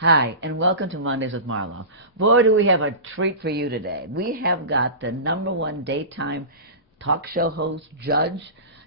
Hi, and welcome to Mondays with Marlo. Boy, do we have a treat for you today. We have got the #1 daytime talk show host, judge.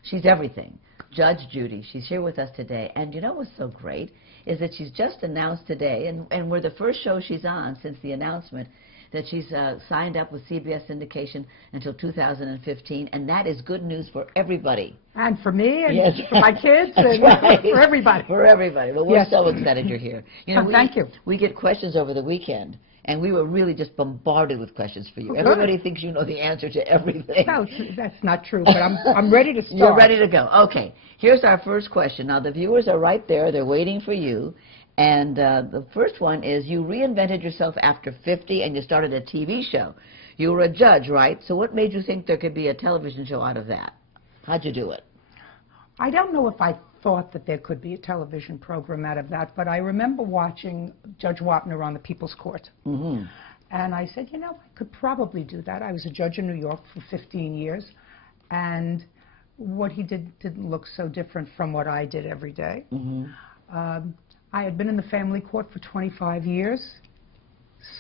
She's everything. Judge Judy. She's here with us today. And you know what's so great is that she's just announced today, and we're the first show she's on since the announcement, that she's signed up with CBS syndication until 2015, and that is good news for everybody. And for me, and yes, for my kids, and right. for everybody. For everybody. Well, we're so excited you're here. You know, thank you. We get questions over the weekend, and we were really just bombarded with questions for you. Good. Everybody thinks you know the answer to everything. No, that's not true, but I'm ready to start. You're ready to go. Okay. Here's our first question. Now, the viewers are right there. They're waiting for you. And the first one is, you reinvented yourself after 50 and you started a TV show. You were a judge, right? So what made you think there could be a television show out of that? How'd you do it? I don't know if I thought that there could be a television program out of that, but I remember watching Judge Wapner on the People's Court. Mm-hmm. And I said, you know, I could probably do that. I was a judge in New York for 15 years, and what he did didn't look so different from what I did every day. Mm-hmm. I had been in the family court for 25 years.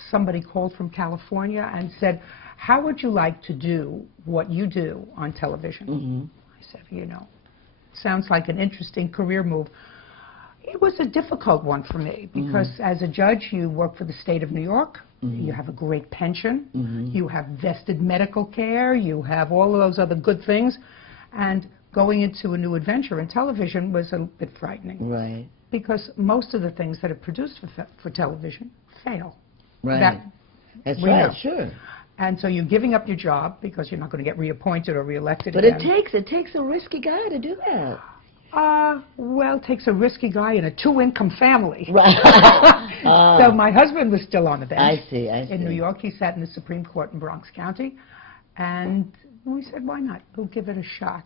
Somebody called from California and said, how would you like to do what you do on television? Mm-hmm. I said, you know, sounds like an interesting career move. It was a difficult one for me because as a judge, you work for the state of New York. Mm-hmm. You have a great pension. Mm-hmm. You have vested medical care. You have all of those other good things. And going into a new adventure in television was a bit frightening. Right. Because most of the things that are produced for television fail. Right. That's right, sure. And so you're giving up your job because you're not going to get reappointed or reelected again. But it takes a risky guy to do that. Well, it takes a risky guy in a two-income family. Right. So my husband was still on the bench. I see. In New York, he sat in the Supreme Court in Bronx County. And we said, why not? We'll give it a shot.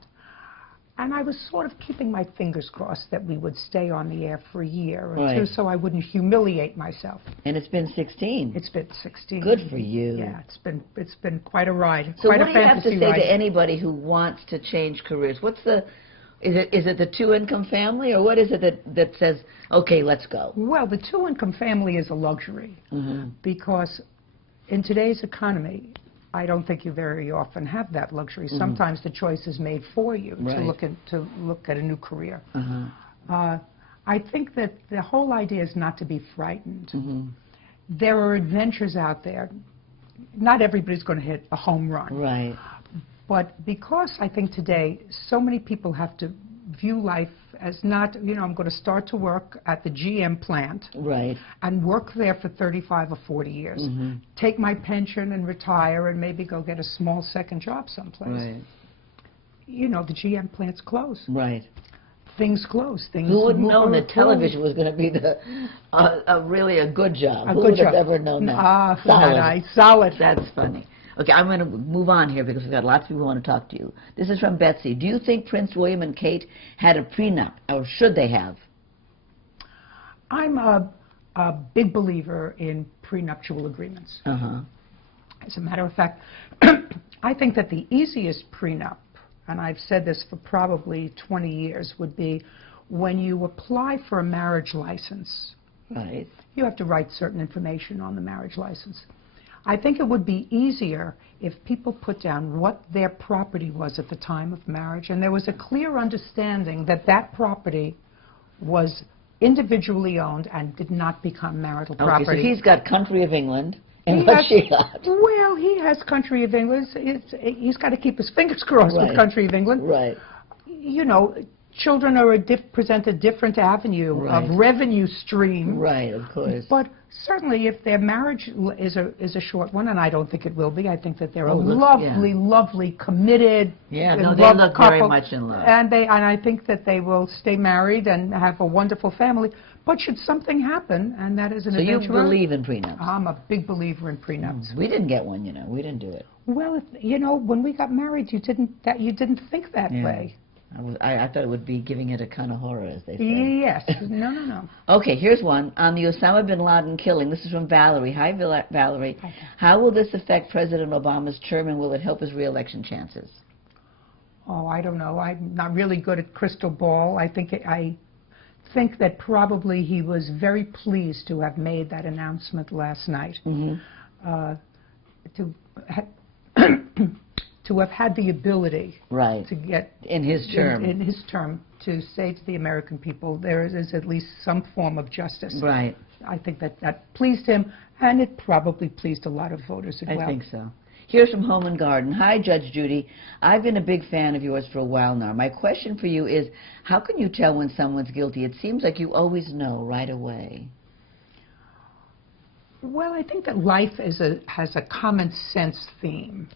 And I was sort of keeping my fingers crossed that we would stay on the air for a year or two, so I wouldn't humiliate myself. And it's been 16. It's been 16. Good for you. Yeah, it's been quite a ride. So quite what a do you have to say ride. to anybody who wants to change careers? What's the, is it the two-income family, or what is it that says, okay, let's go? Well, the two-income family is a luxury because in today's economy, I don't think you very often have that luxury. Sometimes the choice is made for you to look at a new career. I think that the whole idea is not to be frightened. There are adventures out there. Not everybody's going to hit a home run. Right. But because I think today so many people have to view life as not, you know, I'm going to start to work at the GM plant and work there for 35 or 40 years, take my pension and retire and maybe go get a small second job someplace. Right. You know, the GM plants close. Right. Things close. Things. Who would have known that television was going to be really a good job? Who would have ever known that? Solid. Solid. That's funny. Okay, I'm going to move on here because we've got lots of people who want to talk to you. This is from Betsy. Do you think Prince William and Kate had a prenup, or should they have? I'm a big believer in prenuptial agreements. As a matter of fact, I think that the easiest prenup, and I've said this for probably 20 years, would be when you apply for a marriage license. Right. You have to write certain information on the marriage license. I think it would be easier if people put down what their property was at the time of marriage, and there was a clear understanding that that property was individually owned and did not become marital property. Okay, so he's got Country of England, and what's she got? Well, he has Country of England. He's got to keep his fingers crossed with Country of England. Right. You know, children are present a different avenue of revenue stream. Right, of course. But certainly if their marriage is a short one, and I don't think it will be, I think that they're a lovely, committed they look couple, very much in love. And I think that they will stay married and have a wonderful family. But should something happen, and that is an eventuality. So you believe in prenups? I'm a big believer in prenups. We didn't get one, you know. We didn't do it. Well, you know, when we got married, you didn't think that way. I thought it would be giving it a kind of horror, as they say. Yes. No. Okay, here's one. On the Osama bin Laden killing, this is from Valerie. Hi, Valerie. Hi. How will this affect President Obama's term, and will it help his re-election chances? Oh, I don't know. I'm not really good at crystal ball. I think that probably he was very pleased to have made that announcement last night. To have had the ability to get in his term to say to the American people there is at least some form of justice. Right. I think that pleased him, and it probably pleased a lot of voters as well. I think so. Here's from Home and Garden. Hi, Judge Judy. I've been a big fan of yours for a while now. My question for you is, how can you tell when someone's guilty? It seems like you always know right away. Well, I think that life has a common sense theme.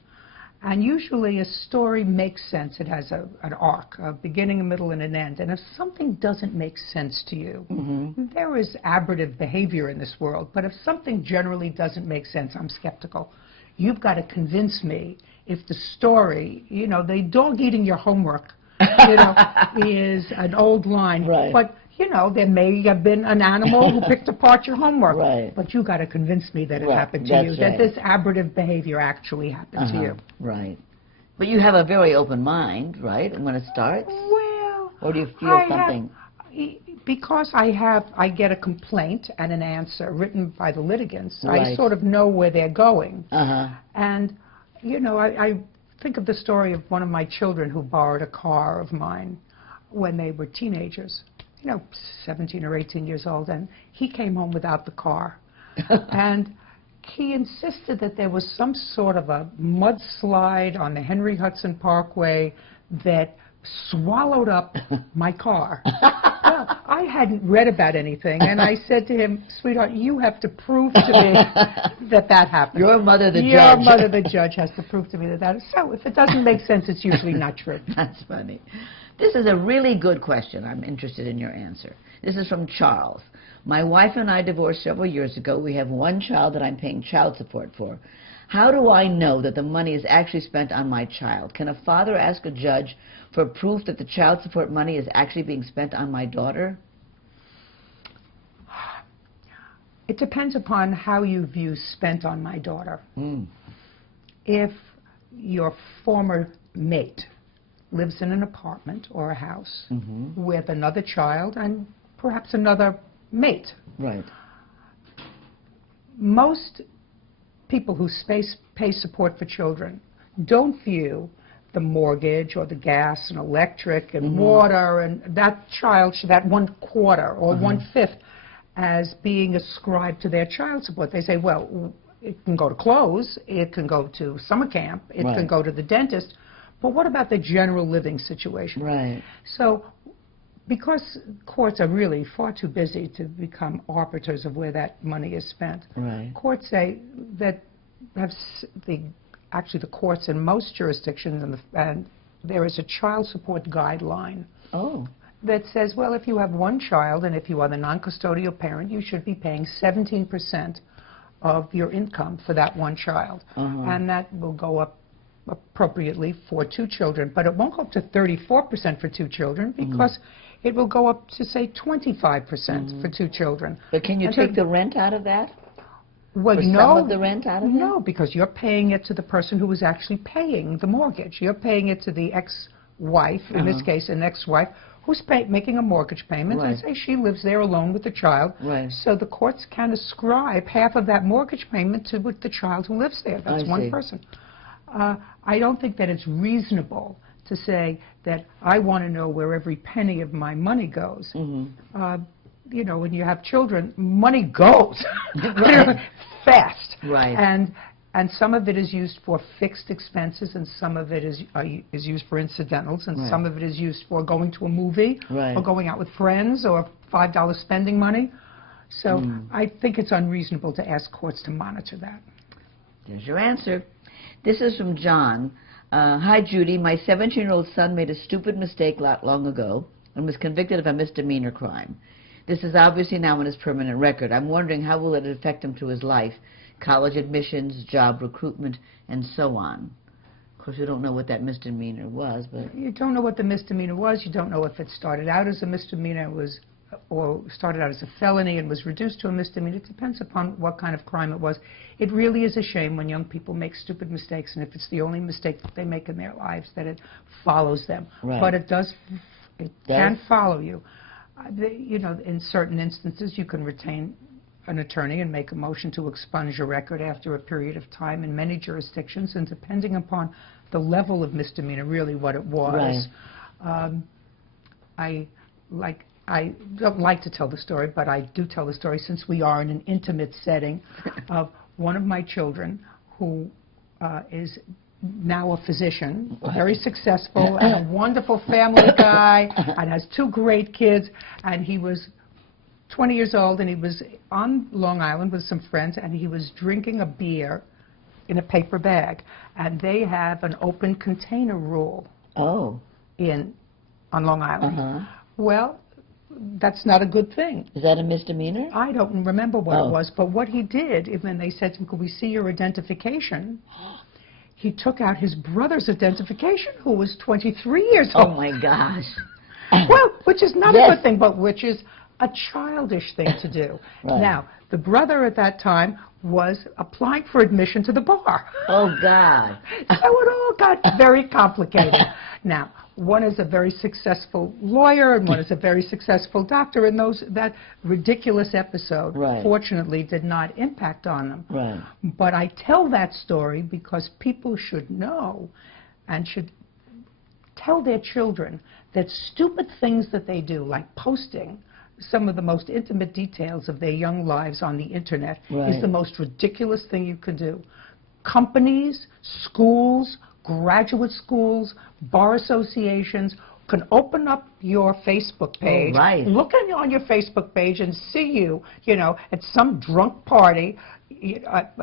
And usually a story makes sense. It has an arc, a beginning, a middle, and an end. And if something doesn't make sense to you, there is aberrative behavior in this world. But if something generally doesn't make sense, I'm skeptical. You've got to convince me if the story, you know, the dog eating your homework, you know, is an old line. Right. But, you know, there may have been an animal who picked apart your homework. Right. But you've got to convince me that it happened to you, that this aberrative behavior actually happened to you. Right. But you have a very open mind, right, when it starts? Well, or do you feel something? Because I get a complaint and an answer written by the litigants, I sort of know where they're going. And, you know, I think of the story of one of my children who borrowed a car of mine when they were teenagers, you know, 17 or 18 years old, and he came home without the car. And he insisted that there was some sort of a mudslide on the Henry Hudson Parkway that swallowed up my car. Well, I hadn't read about anything, and I said to him, sweetheart, you have to prove to me that that happened. Your mother, the judge. Your mother, the judge, has to prove to me that that is so. If it doesn't make sense, it's usually not true. That's funny. This is a really good question. I'm interested in your answer. This is from Charles. My wife and I divorced several years ago. We have one child that I'm paying child support for. How do I know that the money is actually spent on my child? Can a father ask a judge for proof that the child support money is actually being spent on my daughter? It depends upon how you view spent on my daughter. If your former mate lives in an apartment or a house with another child and perhaps another mate. Right. Most people who pay support for children don't view the mortgage or the gas and electric and water and that child, that 1/4 or 1/5 as being ascribed to their child support. They say, well, it can go to clothes, it can go to summer camp, it can go to the dentist, but what about the general living situation? Right. So because courts are really far too busy to become arbiters of where that money is spent, courts say that actually the courts in most jurisdictions, and there is a child support guideline that says, well, if you have one child and if you are the non-custodial parent, you should be paying 17% of your income for that one child. And that will go up appropriately for 2 children, but it won't go up to 34% for 2 children because it will go up to, say, 25% for 2 children. But can you take the rent out of that? Well, or some of the rent out of it? No, because you're paying it to the person who is actually paying the mortgage. You're paying it to the ex-wife, in this case an ex-wife, who's making a mortgage payment, and say she lives there alone with the child. So the courts can ascribe half of that mortgage payment to the child who lives there. That's one person. I don't think that it's reasonable to say that I want to know where every penny of my money goes. You know, when you have children, money goes fast. And some of it is used for fixed expenses, and some of it is used for incidentals, and some of it is used for going to a movie or going out with friends or $5 spending money. So I think it's unreasonable to ask courts to monitor that. There's your answer. This is from John. Hi, Judy. My 17-year-old son made a stupid mistake not long ago and was convicted of a misdemeanor crime. This is obviously now on his permanent record. I'm wondering how will it affect him through his life, college admissions, job recruitment, and so on. Of course, you don't know what that misdemeanor was, but... You don't know what the misdemeanor was. You don't know if it started out as a misdemeanor or started out as a felony and was reduced to a misdemeanor. It depends upon what kind of crime it was. It really is a shame when young people make stupid mistakes, and if it's the only mistake that they make in their lives, that it follows them. But it can follow you. You know, in certain instances, you can retain an attorney and make a motion to expunge your record after a period of time in many jurisdictions, and depending upon the level of misdemeanor, really what it was. Right. I don't like to tell the story, but I do tell the story since we are in an intimate setting of one of my children who is now a physician, very successful, and a wonderful family guy, and has 2 great kids, and he was 20 years old, and he was on Long Island with some friends, and he was drinking a beer in a paper bag, and they have an open container rule on Long Island. Well, that's not a good thing. Is that a misdemeanor? I don't remember what it was, but what he did, when they said to him, could we see your identification, he took out his brother's identification, who was 23 years old. Oh, my gosh. Well, which is not a good thing, but which is a childish thing to do. Right. Now, the brother at that time was applying for admission to the bar. Oh, God. So it all got very complicated. Now, one is a very successful lawyer and one is a very successful doctor, and that ridiculous episode, fortunately, did not impact on them. Right. But I tell that story because people should know and should tell their children that stupid things that they do, like posting some of the most intimate details of their young lives on the internet, is the most ridiculous thing you can do. Companies, schools, graduate schools, bar associations can open up your Facebook page, look on your Facebook page and see you, at some drunk party, at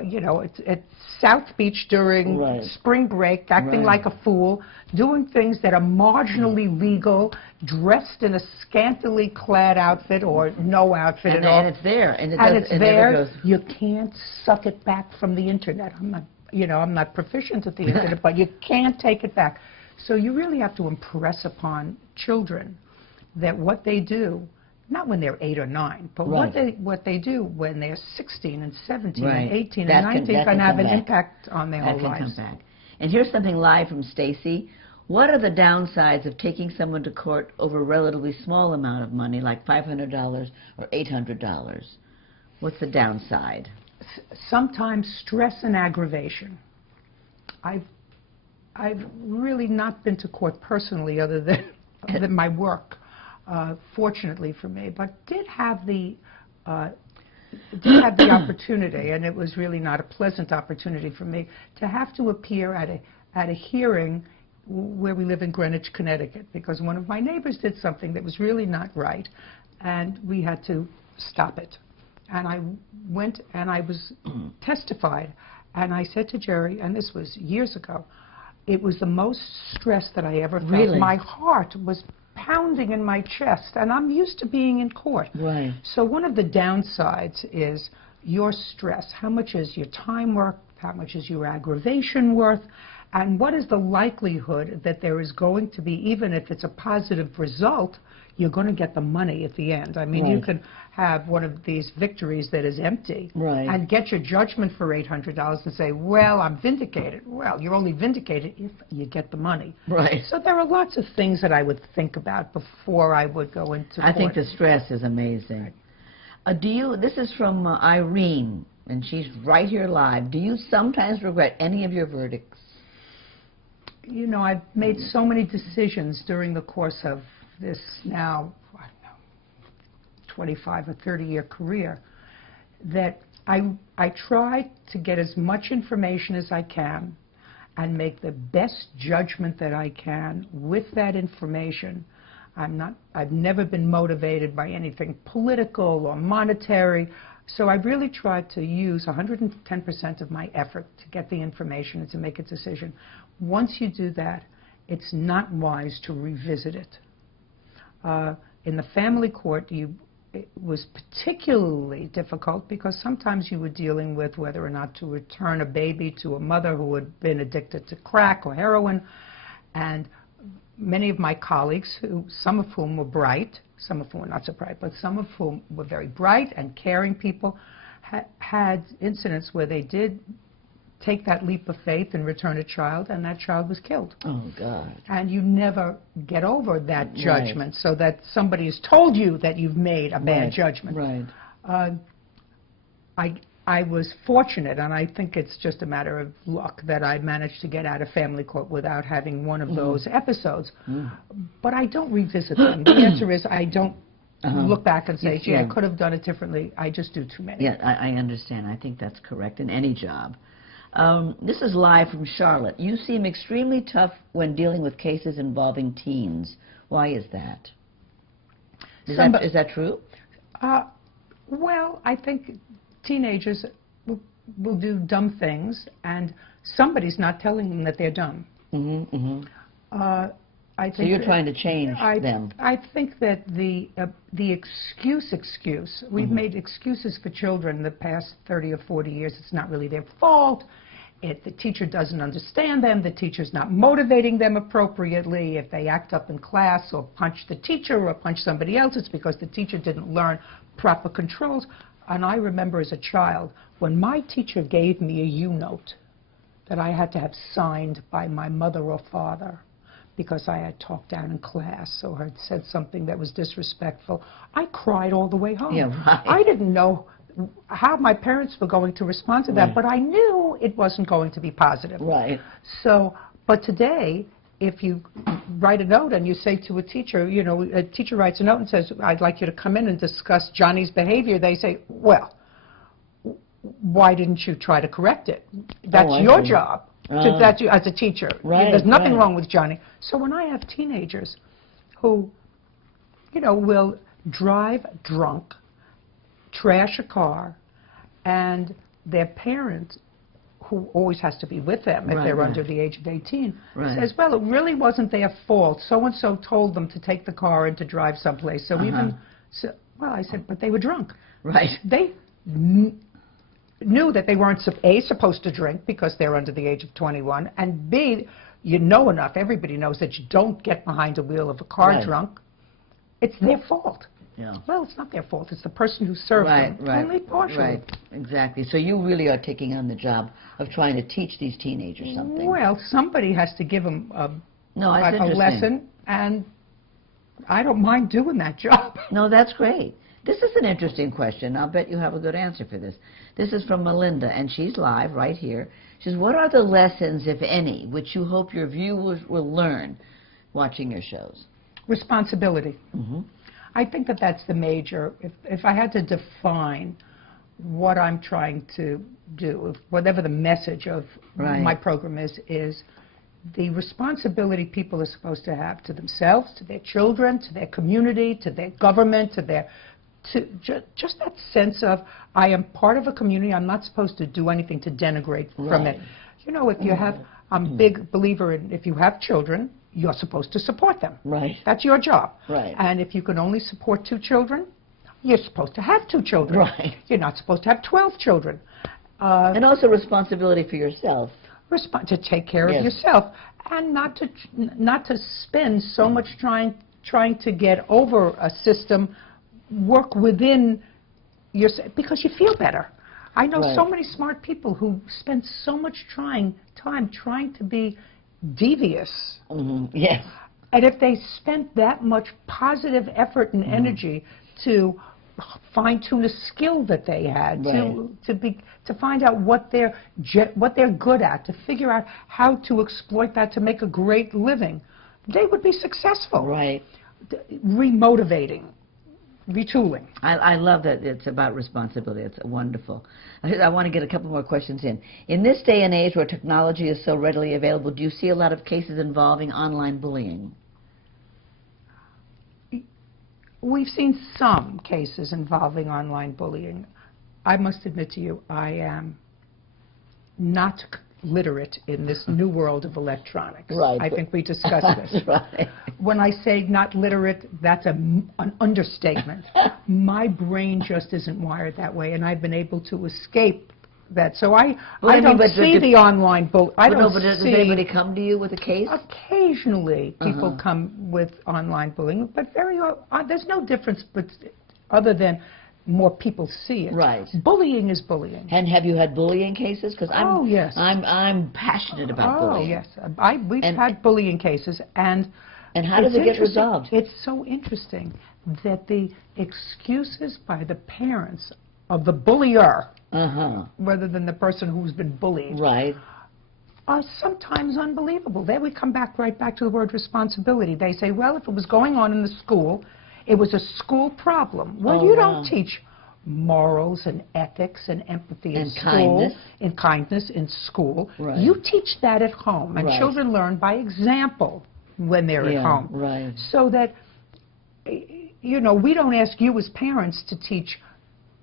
South Beach during spring break, acting like a fool, doing things that are marginally legal, dressed in a scantily clad outfit or no outfit at all. And it's there. And it's there. You can't suck it back from the internet. I'm not proficient at the internet, but you can't take it back. So you really have to impress upon children that what they do, not when they're 8 or 9, but what they do when they're 16 and 17 and 18 and 19 can have an impact on their whole lives. Come back. And here's something live from Stacy. What are the downsides of taking someone to court over a relatively small amount of money, like $500 or $800? What's the downside? Sometimes stress and aggravation. I've really not been to court personally, other than my work, fortunately for me, but did have the opportunity, and it was really not a pleasant opportunity for me, to have to appear at a hearing where we live in Greenwich, Connecticut, because one of my neighbors did something that was really not right, and we had to stop it. And I went and I was testified, and I said to Jerry, and this was years ago, it was the most stress that I ever felt. Really? My heart was pounding in my chest, and I'm used to being in court. Right. So one of the downsides is your stress. How much is your time worth? How much is your aggravation worth? And what is the likelihood that there is going to be, even if it's a positive result, you're going to get the money at the end? I mean, you can have one of these victories that is empty and get your judgment for $800 and say, well, I'm vindicated. Well, you're only vindicated if you get the money. Right. So there are lots of things that I would think about before I would go into court. I think the stress is amazing. This is from Irene, and she's right here live. Do you sometimes regret any of your verdicts? You know, I've made so many decisions during the course of this now, 25 or 30-year career, that I try to get as much information as I can and make the best judgment that I can with that information. I've never been motivated by anything political or monetary, so I've really tried to use 110% of my effort to get the information and to make a decision. Once you do that, it's not wise to revisit it. In the family court, it was particularly difficult because sometimes you were dealing with whether or not to return a baby to a mother who had been addicted to crack or heroin. And many of my colleagues, some of whom were bright, some of whom were not so bright, but some of whom were very bright and caring people, had incidents where they did take that leap of faith and return a child, and that child was killed. Oh, God. And you never get over that judgment, so that somebody has told you that you've made a bad judgment. Right. I was fortunate, and I think it's just a matter of luck, that I managed to get out of family court without having one of those episodes. But I don't revisit them. The answer is I don't look back and say, gee, I could have done it differently. I just do too many. Yeah, I understand. I think that's correct in any job. This is live from Charlotte. You seem extremely tough when dealing with cases involving teens. Why is that? Is that true? Well, I think teenagers will do dumb things, and somebody's not telling them that they're dumb. I think so you're trying to change them. I think that the excuse, we've made excuses for children the past 30 or 40 years. It's not really their fault. The teacher doesn't understand them. The teacher's not motivating them appropriately. If they act up in class or punch the teacher or punch somebody else, it's because the teacher didn't learn proper controls. And I remember as a child, when my teacher gave me a U-note that I had to have signed by my mother or father because I had talked down in class or had said something that was disrespectful, I cried all the way home. Yeah, right. I didn't know how my parents were going to respond to that, but I knew it wasn't going to be positive. Right. So, but today, if you write a note and you say to a teacher, you know, a teacher writes a note and says, I'd like you to come in and discuss Johnny's behavior, they say, well, why didn't you try to correct it? That's your job, as a teacher. Right, There's nothing wrong with Johnny. So when I have teenagers who, you know, will drive drunk, trash a car, and their parent, who always has to be with them if they're under the age of 18, says, well, it really wasn't their fault. So-and-so told them to take the car and to drive someplace. So well, I said, but they were drunk. Right. They knew that they weren't, A, supposed to drink because they're under the age of 21, and B, you know enough, everybody knows that you don't get behind the wheel of a car drunk. It's their fault. Yeah. Well, it's not their fault. It's the person who served them. Only partially. Right, exactly. So you really are taking on the job of trying to teach these teenagers something. Well, somebody has to give them a lesson, and I don't mind doing that job. No, that's great. This is an interesting question. I'll bet you have a good answer for this. This is from Melinda, and she's live right here. She says, what are the lessons, if any, which you hope your viewers will learn watching your shows? Responsibility. I think that that's the major, if I had to define what I'm trying to do, whatever the message of my program is the responsibility people are supposed to have to themselves, to their children, to their community, to their government, just that sense of, I am part of a community, I'm not supposed to do anything to denigrate from it. You know, if you have, I'm a big believer in, if you have children, you're supposed to support them. Right. That's your job. Right. And if you can only support 2 children, you're supposed to have 2 children. Right. You're not supposed to have 12 children. And also responsibility for yourself. To take care of yourself, and not to spend so much trying to get over a system, work within yourself, because you feel better. I know so many smart people who spend so much time trying to be devious. Yes. And if they spent that much positive effort and energy to fine-tune a skill that they had, to find out what they're good at, to figure out how to exploit that to make a great living, they would be successful. Right. Remotivating. Retooling. I love that it's about responsibility. It's wonderful. I want to get a couple more questions in. In this day and age where technology is so readily available, do you see a lot of cases involving online bullying? We've seen some cases involving online bullying. I must admit to you, I am not literate in this new world of electronics. Right. I think we discussed this. Right. When I say not literate, that's an understatement. My brain just isn't wired that way, and I've been able to escape that. So I don't see the online bullying. Does anybody come to you with a case? Occasionally, people come with online bullying, but there's no difference, but other than more people see it. Right. Bullying is bullying. And have you had bullying cases? Because yes. I'm passionate about bullying. Yes. We've had bullying cases, and how does it get resolved? It's so interesting that the excuses by the parents of the bullier, rather than the person who's been bullied, are sometimes unbelievable. Then we come right back to the word responsibility. They say, well, if it was going on in the school, it was a school problem. Well, you don't teach morals and ethics and empathy in school, and kindness in school. Right. You teach that at home, and children learn by example when they're at home. Right. So that, you know, we don't ask you as parents to teach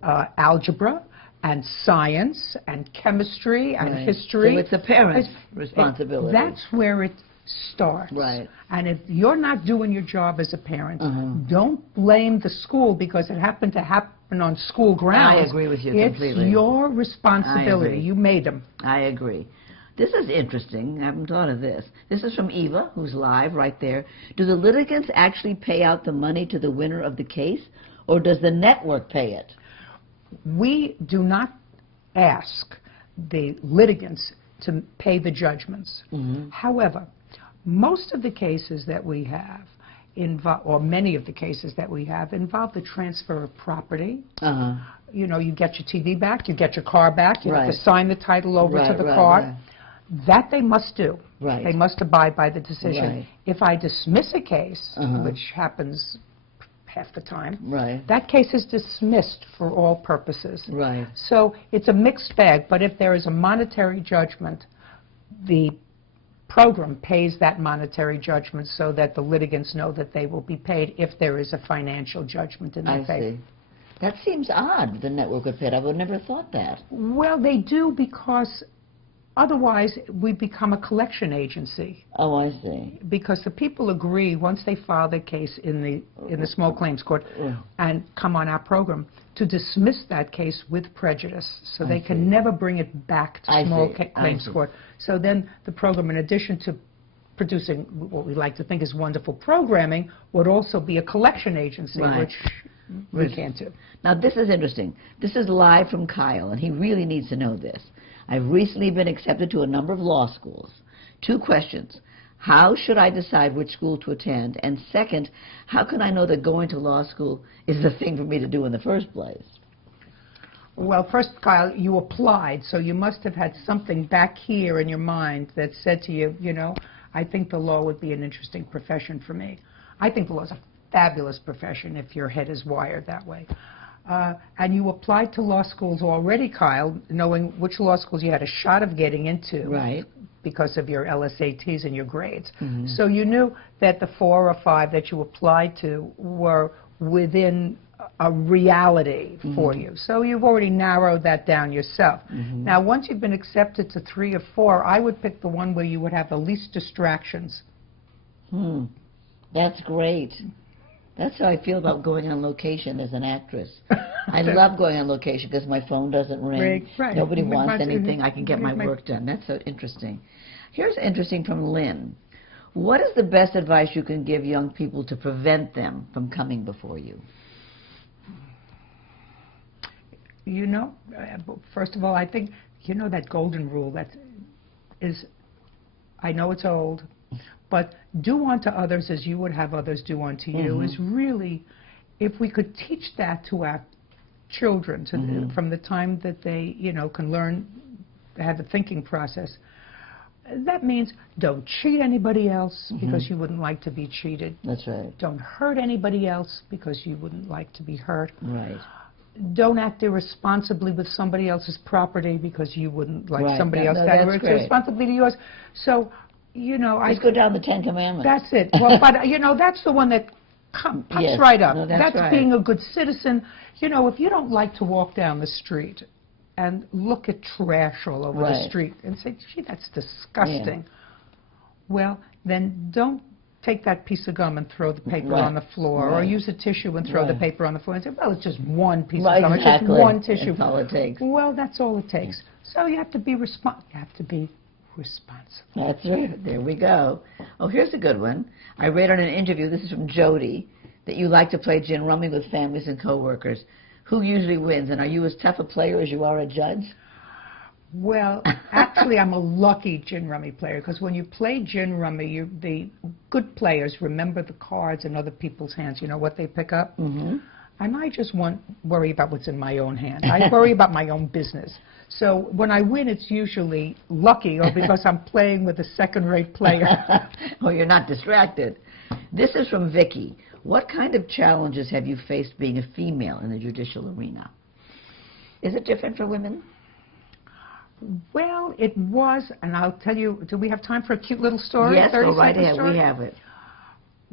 algebra and science and chemistry and history. So it's the parents' responsibility. That's where it starts. Right. And if you're not doing your job as a parent, don't blame the school because it happened to happen on school grounds. I agree with you completely. It's your responsibility. You made them. I agree. This is interesting. I haven't thought of this. This is from Eva, who's live right there. Do the litigants actually pay out the money to the winner of the case, or does the network pay it? We do not ask the litigants to pay the judgments. However, most of the cases that we have, or many of the cases that we have, involve the transfer of property. You know, you get your TV back, you get your car back, you have to sign the title over to the car. That they must do. They must abide by the decision. If I dismiss a case, which happens half the time, that case is dismissed for all purposes. So it's a mixed bag, but if there is a monetary judgment, the program pays that monetary judgment so that the litigants know that they will be paid if there is a financial judgment in their favor. That seems odd, the network would pay it. I would never have thought that. Well, they do because otherwise we become a collection agency. Oh, I see. Because the people agree, once they file their case in the small claims court and come on our program, to dismiss that case with prejudice, so they can never bring it back to small claims court. So then the program, in addition to producing what we like to think is wonderful programming, would also be a collection agency, which we can't do. Now, this is interesting. This is live from Kyle, and he really needs to know this. I've recently been accepted to a number of law schools. 2 questions. How should I decide which school to attend? And second, how can I know that going to law school is the thing for me to do in the first place? Well, first, Kyle, you applied, so you must have had something back here in your mind that said to you, you know, I think the law would be an interesting profession for me. I think the law is a fabulous profession if your head is wired that way. And you applied to law schools already, Kyle, knowing which law schools you had a shot of getting into because of your LSATs and your grades. So you knew that the 4 or 5 that you applied to were within a reality for you. So you've already narrowed that down yourself. Now, once you've been accepted to 3 or 4, I would pick the one where you would have the least distractions. That's great. That's how I feel about going on location as an actress. I love going on location because my phone doesn't ring. Nobody wants anything. I can get my work done. That's so interesting. Here's interesting from Lynn. What is the best advice you can give young people to prevent them from coming before you? You know, first of all, I think, you know, that golden rule that is, I know it's old, but do unto others as you would have others do unto you is really, if we could teach that to our children from the time that they, you know, can learn, have a thinking process, that means don't cheat anybody else because you wouldn't like to be cheated. That's right. Don't hurt anybody else because you wouldn't like to be hurt. Right. Don't act irresponsibly with somebody else's property because you wouldn't like somebody else to act irresponsibly to yours. So, you know, Let's go down the 10 Commandments. That's it. Well, but, you know, that's the one that pops right up. No, that's being a good citizen. You know, if you don't like to walk down the street and look at trash all over the street and say, gee, that's disgusting, well, then don't take that piece of gum and throw the paper on the floor, or use a tissue and throw the paper on the floor and say, well, it's just one piece of gum, it's just one tissue. That's all it takes. Well, that's all it takes. So you have to be responsible. That's right. There we go. Oh, here's a good one. I read on an interview, this is from Judy, that you like to play gin rummy with families and coworkers. who usually wins, and are you as tough a player as you are a judge? Well, actually, I'm a lucky gin rummy player, because when you play gin rummy, the good players remember the cards in other people's hands. You know what they pick up? Mm-hmm. And I just worry about what's in my own hand. I worry about my own business. So when I win, it's usually lucky or because I'm playing with a second-rate player. Oh, you're not distracted. This is from Vicky. What kind of challenges have you faced being a female in the judicial arena? Is it different for women? Well, it was, and I'll tell you, do we have time for a cute little story? Yes, go right ahead. Story? We have it.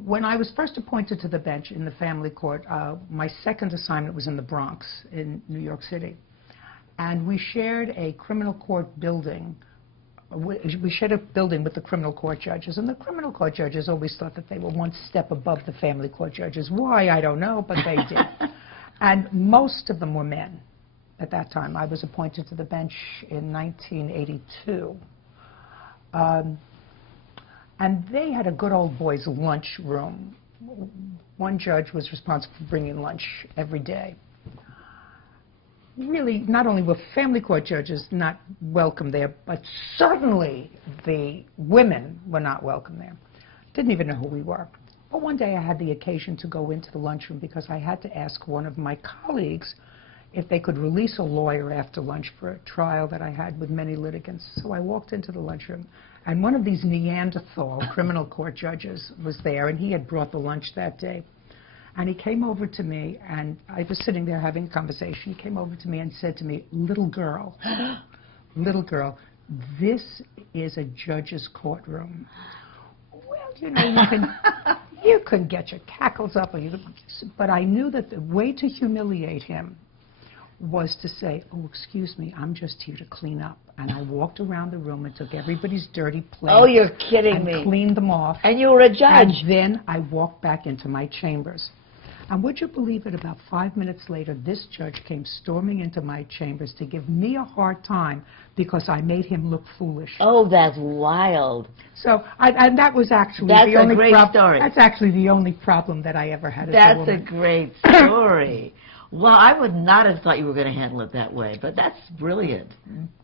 When I was first appointed to the bench in the family court, my second assignment was in the Bronx in New York City. And we shared a criminal court building. We shared a building with the criminal court judges. And the criminal court judges always thought that they were one step above the family court judges. Why, I don't know, but they did. And most of them were men at that time. I was appointed to the bench in 1982. And they had a good old boys' lunch room. One judge was responsible for bringing lunch every day. Really, not only were family court judges not welcome there, but certainly the women were not welcome there. Didn't even know who we were. But one day I had the occasion to go into the lunchroom because I had to ask one of my colleagues if they could release a lawyer after lunch for a trial that I had with many litigants. So I walked into the lunchroom, and one of these Neanderthal criminal court judges was there, and he had brought the lunch that day. And he came over to me, and I was sitting there having a conversation. He came over to me and said to me, little girl, this is a judge's courtroom. Well, you know, you can get your cackles up, but I knew that the way to humiliate him was to say, oh, excuse me, I'm just here to clean up. And I walked around the room and took everybody's dirty plates. Oh, you're kidding me. And cleaned them off. And you were a judge. And then I walked back into my chambers. And would you believe it, about 5 minutes later, this judge came storming into my chambers to give me a hard time because I made him look foolish. Oh, that's wild. So, and that was actually the only great story. That's actually the only problem that I ever had as a woman. That's a great story. Well, I would not have thought you were going to handle it that way, but that's brilliant.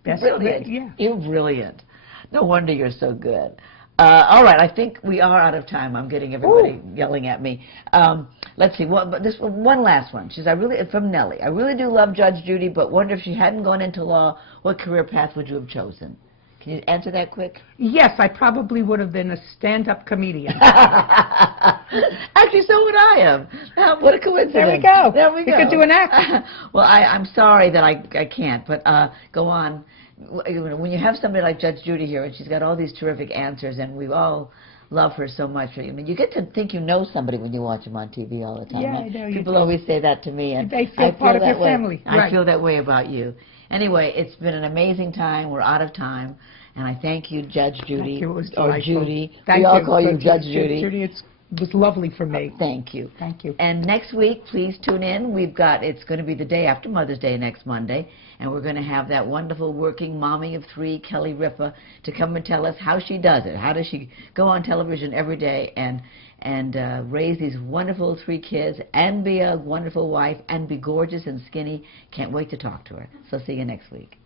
That's brilliant. Yeah. You're brilliant. No wonder you're so good. All right, I think we are out of time. I'm getting everybody yelling at me. Let's see. But this one last one. She's from Nellie. I really do love Judge Judy, but wonder if she hadn't gone into law, what career path would you have chosen? Can you answer that quick? Yes, I probably would have been a stand-up comedian. Actually, so would I have. What a coincidence. There we go. There we go. You could do an act. Well, I'm sorry that I can't, but go on. When you have somebody like Judge Judy here, and she's got all these terrific answers, and we all love her so much. I mean, you get to think you know somebody when you watch them on TV all the time. Yeah, I know. People always say that to me, and they feel part of your family. I feel that way about you. Anyway, it's been an amazing time. We're out of time. And I thank you, Judge Judy. Thank you. It was or Judy. Thank we you. all call you Judge Judy. Judy, it was lovely for me. Thank you. Thank you. And next week, please tune in. It's going to be the day after Mother's Day next Monday, and we're going to have that wonderful working mommy of three, Kelly Ripa, to come and tell us how she does it. How does she go on television every day and raise these wonderful three kids and be a wonderful wife and be gorgeous and skinny? Can't wait to talk to her. So see you next week.